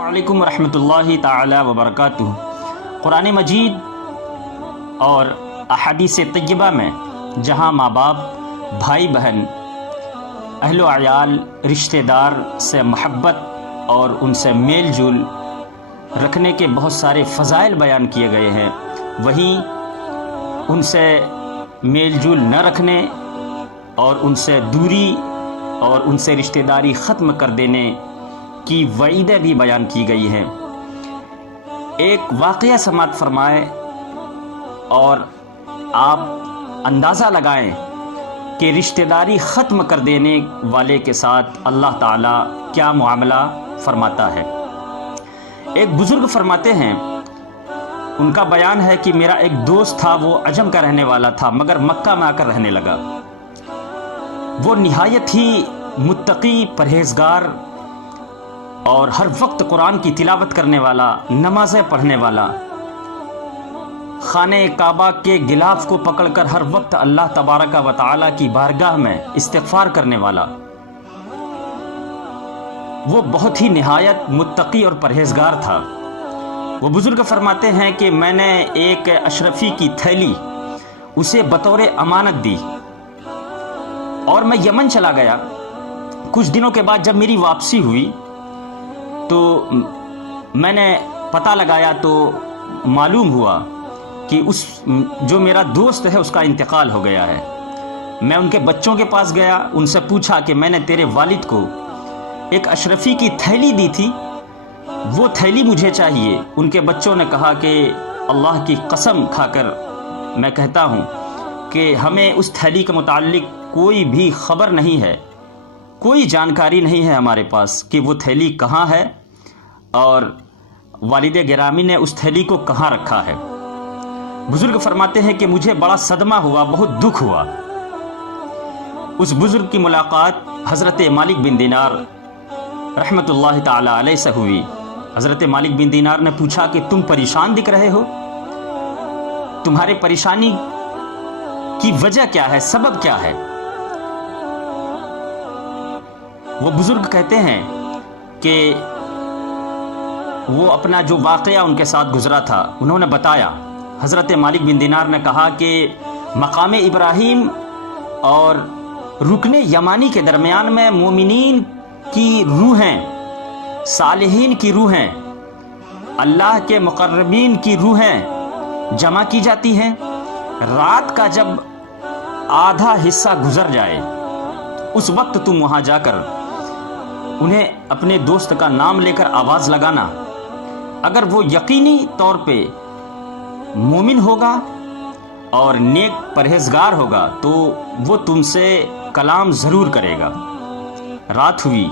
وعلیکم ورحمۃ اللہ تعالی وبرکاتہ۔ قرآن مجید اور احادیث طیبہ میں جہاں ماں باپ، بھائی بہن، اہل و عیال، رشتہ دار سے محبت اور ان سے میل جول رکھنے کے بہت سارے فضائل بیان کیے گئے ہیں، وہیں ان سے میل جول نہ رکھنے اور ان سے دوری اور ان سے رشتہ داری ختم کر دینے کی وعیدیں بھی بیان کی گئی ہیں۔ ایک واقعہ سماعت فرمائیں اور آپ اندازہ لگائیں کہ رشتہ داری ختم کر دینے والے کے ساتھ اللہ تعالیٰ کیا معاملہ فرماتا ہے۔ ایک بزرگ فرماتے ہیں، ان کا بیان ہے کہ میرا ایک دوست تھا، وہ عجم کا رہنے والا تھا مگر مکہ میں آ کر رہنے لگا۔ وہ نہایت ہی متقی، پرہیزگار اور ہر وقت قرآن کی تلاوت کرنے والا، نمازیں پڑھنے والا، خانہ کعبہ کے غلاف کو پکڑ کر ہر وقت اللہ تبارک و تعالی کی بارگاہ میں استغفار کرنے والا، وہ بہت ہی نہایت متقی اور پرہیزگار تھا۔ وہ بزرگ فرماتے ہیں کہ میں نے ایک اشرفی کی تھیلی اسے بطور امانت دی اور میں یمن چلا گیا۔ کچھ دنوں کے بعد جب میری واپسی ہوئی تو میں نے پتہ لگایا تو معلوم ہوا کہ جو میرا دوست ہے اس کا انتقال ہو گیا ہے۔ میں ان کے بچوں کے پاس گیا، ان سے پوچھا کہ میں نے تیرے والد کو ایک اشرفی کی تھیلی دی تھی، وہ تھیلی مجھے چاہیے۔ ان کے بچوں نے کہا کہ اللہ کی قسم کھا کر میں کہتا ہوں کہ ہمیں اس تھیلی کے متعلق کوئی بھی خبر نہیں ہے، کوئی جانکاری نہیں ہے ہمارے پاس کہ وہ تھیلی کہاں ہے اور والد گرامی نے اس تھیلی کو کہاں رکھا ہے۔ بزرگ فرماتے ہیں کہ مجھے بڑا صدمہ ہوا، بہت دکھ ہوا۔ اس بزرگ کی ملاقات حضرت مالک بن دینار رحمۃ اللہ تعالی علیہ سے ہوئی۔ حضرت مالک بن دینار نے پوچھا کہ تم پریشان دکھ رہے ہو، تمہارے پریشانی کی وجہ کیا ہے، سبب کیا ہے؟ وہ بزرگ کہتے ہیں کہ وہ اپنا جو واقعہ ان کے ساتھ گزرا تھا انہوں نے بتایا۔ حضرت مالک بن دینار نے کہا کہ مقام ابراہیم اور رکن یمانی کے درمیان میں مومنین کی روحیں، صالحین کی روحیں، اللہ کے مقربین کی روحیں جمع کی جاتی ہیں۔ رات کا جب آدھا حصہ گزر جائے اس وقت تم وہاں جا کر انہیں اپنے دوست کا نام لے کر آواز لگانا، اگر وہ یقینی طور پہ مومن ہوگا اور نیک پرہیزگار ہوگا تو وہ تم سے کلام ضرور کرے گا۔ رات ہوئی،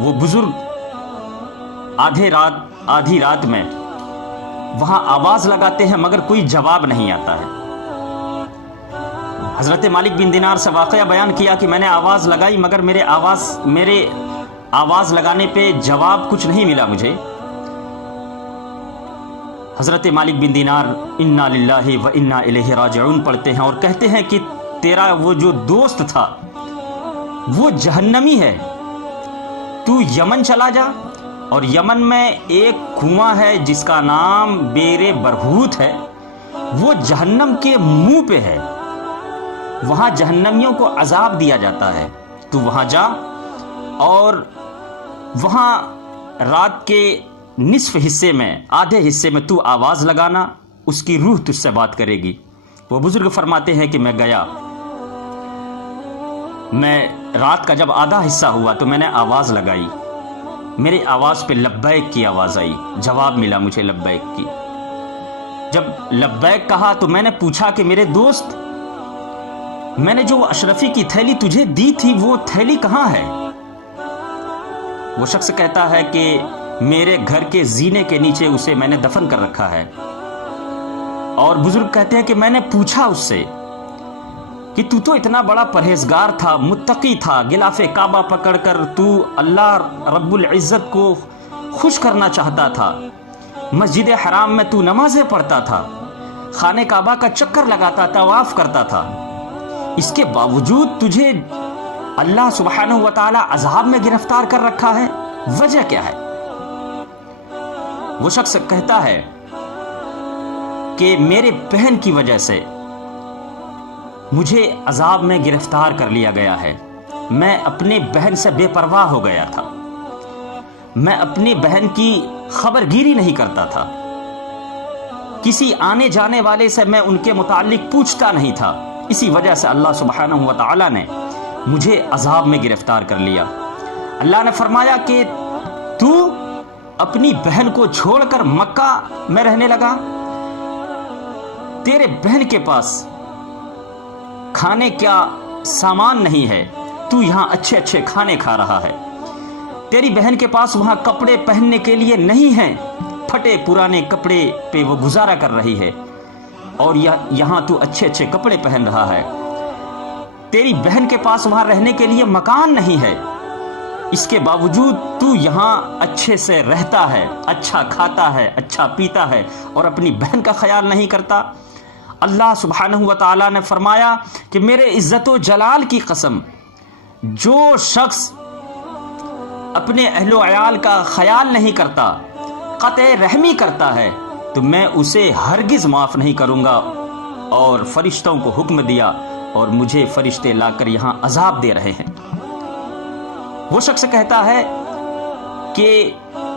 وہ بزرگ آدھی رات میں وہاں آواز لگاتے ہیں مگر کوئی جواب نہیں آتا ہے۔ حضرت مالک بن دینار سے واقعہ بیان کیا کہ میں نے آواز لگائی مگر میرے آواز لگانے پہ جواب کچھ نہیں ملا مجھے۔ حضرت مالک بن دینار انا للہ و انا الیہ راجعون پڑھتے ہیں اور کہتے ہیں کہ تیرا وہ جو دوست تھا وہ جہنمی ہے، تو یمن چلا جا، اور یمن میں ایک کنواں ہے جس کا نام بیر برہوت ہے، وہ جہنم کے منہ پہ ہے، وہاں جہنمیوں کو عذاب دیا جاتا ہے، تو وہاں جا اور وہاں رات کے نصف حصے میں، آدھے حصے میں تو آواز لگانا، اس کی روح تجھ سے بات کرے گی۔ وہ بزرگ فرماتے ہیں کہ میں گیا، میں رات کا جب آدھا حصہ ہوا تو میں نے آواز لگائی، میرے آواز پہ لبیک کی آواز آئی، جواب ملا مجھے لبیک کی۔ جب لبیک کہا تو میں نے پوچھا کہ میرے دوست، میں نے جو اشرفی کی تھیلی تجھے دی تھی وہ تھیلی کہاں ہے؟ وہ شخص کہتا ہے کہ میرے گھر کے زینے کے نیچے اسے میں نے دفن کر رکھا ہے۔ اور بزرگ کہتے ہیں کہ میں نے پوچھا اس سے کہ تو اتنا بڑا پرہیزگار تھا، متقی تھا، غلاف کعبہ پکڑ کر تو اللہ رب العزت کو خوش کرنا چاہتا تھا، مسجد حرام میں تو نمازیں پڑھتا تھا، خانہ کعبہ کا چکر لگاتا، طواف کرتا تھا، اس کے باوجود تجھے اللہ سبحانہ و تعالی عذاب میں گرفتار کر رکھا ہے، وجہ کیا ہے؟ وہ شخص کہتا ہے کہ میرے بہن کی وجہ سے مجھے عذاب میں گرفتار کر لیا گیا ہے، میں اپنے بہن سے بے پرواہ ہو گیا تھا، میں اپنی بہن کی خبر گیری نہیں کرتا تھا، کسی آنے جانے والے سے میں ان کے متعلق پوچھتا نہیں تھا، اسی وجہ سے اللہ سبحانہ و تعالی نے مجھے عذاب میں گرفتار کر لیا۔ اللہ نے فرمایا کہ تو اپنی بہن کو چھوڑ کر مکہ میں رہنے لگا، تیرے بہن کے پاس کھانے کا سامان نہیں ہے، تو یہاں اچھے اچھے کھانے کھا رہا ہے، تیری بہن کے پاس وہاں کپڑے پہننے کے لیے نہیں ہیں، پھٹے پرانے کپڑے پہ وہ گزارا کر رہی ہے، اور یہاں تو اچھے اچھے کپڑے پہن رہا ہے، تیری بہن کے پاس وہاں رہنے کے لیے مکان نہیں ہے، اس کے باوجود تو یہاں اچھے سے رہتا ہے، اچھا کھاتا ہے، اچھا پیتا ہے، اور اپنی بہن کا خیال نہیں کرتا۔ اللہ سبحانہ و تعالیٰ نے فرمایا کہ میرے عزت و جلال کی قسم، جو شخص اپنے اہل و عیال کا خیال نہیں کرتا، قطع رحمی کرتا ہے، تو میں اسے ہرگز معاف نہیں کروں گا۔ اور فرشتوں کو حکم دیا اور مجھے فرشتے لا کر یہاں عذاب دے رہے ہیں۔ وہ شخص کہتا ہے کہ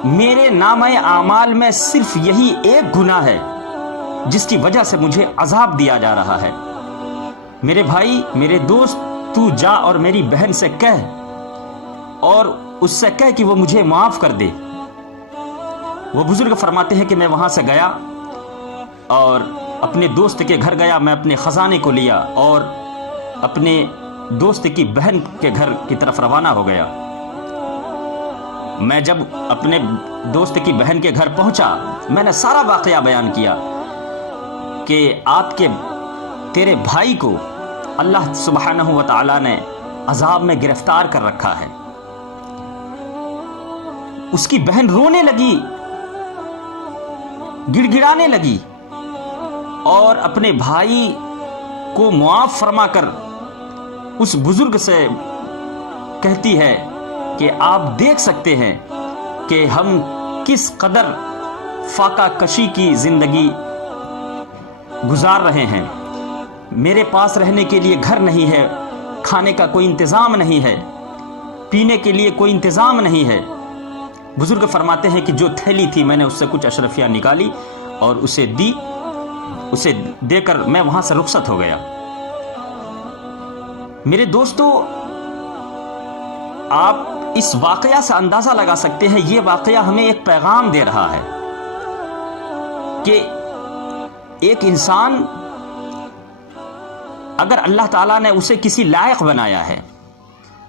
میرے نامہ اعمال میں صرف یہی ایک گناہ ہے جس کی وجہ سے مجھے عذاب دیا جا رہا ہے۔ میرے بھائی، میرے دوست، تو جا اور میری بہن سے کہہ، اور اس سے کہہ کہ وہ مجھے معاف کر دے۔ وہ بزرگ فرماتے ہیں کہ میں وہاں سے گیا اور اپنے دوست کے گھر گیا، میں اپنے خزانے کو لیا اور اپنے دوست کی بہن کے گھر کی طرف روانہ ہو گیا۔ میں جب اپنے دوست کی بہن کے گھر پہنچا، میں نے سارا واقعہ بیان کیا کہ تیرے بھائی کو اللہ سبحانہ و تعالی نے عذاب میں گرفتار کر رکھا ہے۔ اس کی بہن رونے لگی، گڑ گڑانے لگی، اور اپنے بھائی کو معاف فرما کر اس بزرگ سے کہتی ہے کہ آپ دیکھ سکتے ہیں کہ ہم کس قدر فاقہ کشی کی زندگی گزار رہے ہیں، میرے پاس رہنے کے لیے گھر نہیں ہے، کھانے کا کوئی انتظام نہیں ہے، پینے کے لیے کوئی انتظام نہیں ہے۔ بزرگ فرماتے ہیں کہ جو تھیلی تھی میں نے اس سے کچھ اشرفیاں نکالی اور اسے دی، اسے دے کر میں وہاں سے رخصت ہو گیا۔ میرے دوستو، آپ اس واقعہ سے اندازہ لگا سکتے ہیں، یہ واقعہ ہمیں ایک پیغام دے رہا ہے کہ ایک انسان اگر اللہ تعالیٰ نے اسے کسی لائق بنایا ہے،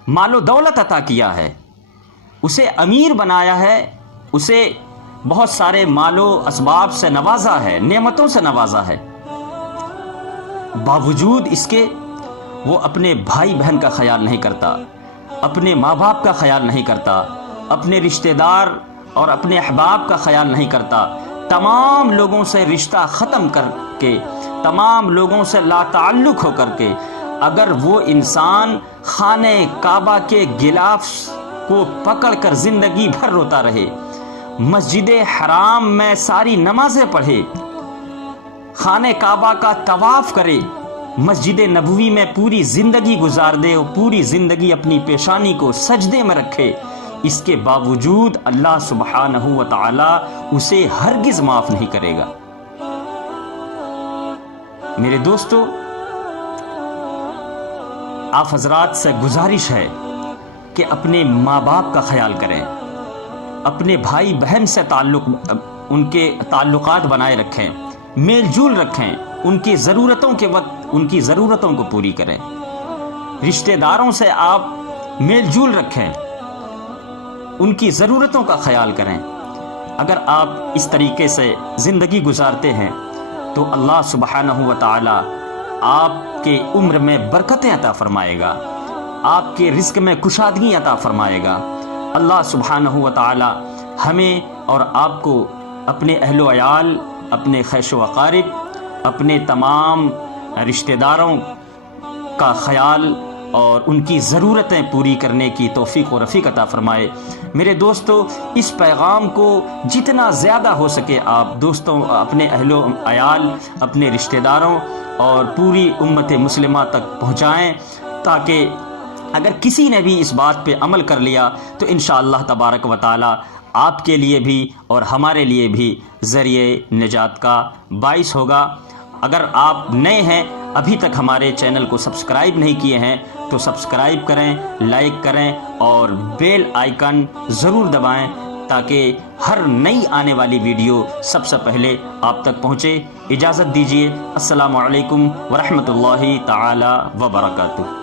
مال و دولت عطا کیا ہے، اسے امیر بنایا ہے، اسے بہت سارے مال و اسباب سے نوازا ہے، نعمتوں سے نوازا ہے، باوجود اس کے وہ اپنے بھائی بہن کا خیال نہیں کرتا، اپنے ماں باپ کا خیال نہیں کرتا، اپنے رشتہ دار اور اپنے احباب کا خیال نہیں کرتا، تمام لوگوں سے رشتہ ختم کر کے، تمام لوگوں سے لا تعلق ہو کر کے، اگر وہ انسان خانہ کعبہ کے غلاف کو پکڑ کر زندگی بھر روتا رہے، مسجد حرام میں ساری نمازیں پڑھے، خانہ کعبہ کا طواف کرے، مسجد نبوی میں پوری زندگی گزار دے اور پوری زندگی اپنی پیشانی کو سجدے میں رکھے، اس کے باوجود اللہ سبحانہ و تعالی اسے ہرگز معاف نہیں کرے گا۔ میرے دوستو، آپ حضرات سے گزارش ہے کہ اپنے ماں باپ کا خیال کریں، اپنے بھائی بہن سے ان کے تعلقات بنائے رکھیں، میل جول رکھیں، ان کی ضرورتوں کے وقت ان کی ضرورتوں کو پوری کریں، رشتہ داروں سے آپ میل جول رکھیں، ان کی ضرورتوں کا خیال کریں۔ اگر آپ اس طریقے سے زندگی گزارتے ہیں تو اللہ سبحانہ و تعالی آپ کے عمر میں برکتیں عطا فرمائے گا، آپ کے رزق میں کشادگی عطا فرمائے گا۔ اللہ سبحانہ و تعالی ہمیں اور آپ کو اپنے اہل و عیال، اپنے خیش و اقارب، اپنے تمام رشتہ داروں کا خیال اور ان کی ضرورتیں پوری کرنے کی توفیق و رفیق عطا فرمائے۔ میرے دوستو، اس پیغام کو جتنا زیادہ ہو سکے آپ دوستوں، اپنے اہل و عیال، اپنے رشتہ داروں اور پوری امت مسلمہ تک پہنچائیں، تاکہ اگر کسی نے بھی اس بات پہ عمل کر لیا تو انشاءاللہ تبارک و تعالی آپ کے لیے بھی اور ہمارے لیے بھی ذریعہ نجات کا باعث ہوگا۔ اگر آپ نئے ہیں، ابھی تک ہمارے چینل کو سبسکرائب نہیں کیے ہیں تو سبسکرائب کریں، لائک کریں اور بیل آئیکن ضرور دبائیں، تاکہ ہر نئی آنے والی ویڈیو سب سے پہلے آپ تک پہنچے۔ اجازت دیجیے، السلام علیکم ورحمۃ اللہ تعالی وبرکاتہ۔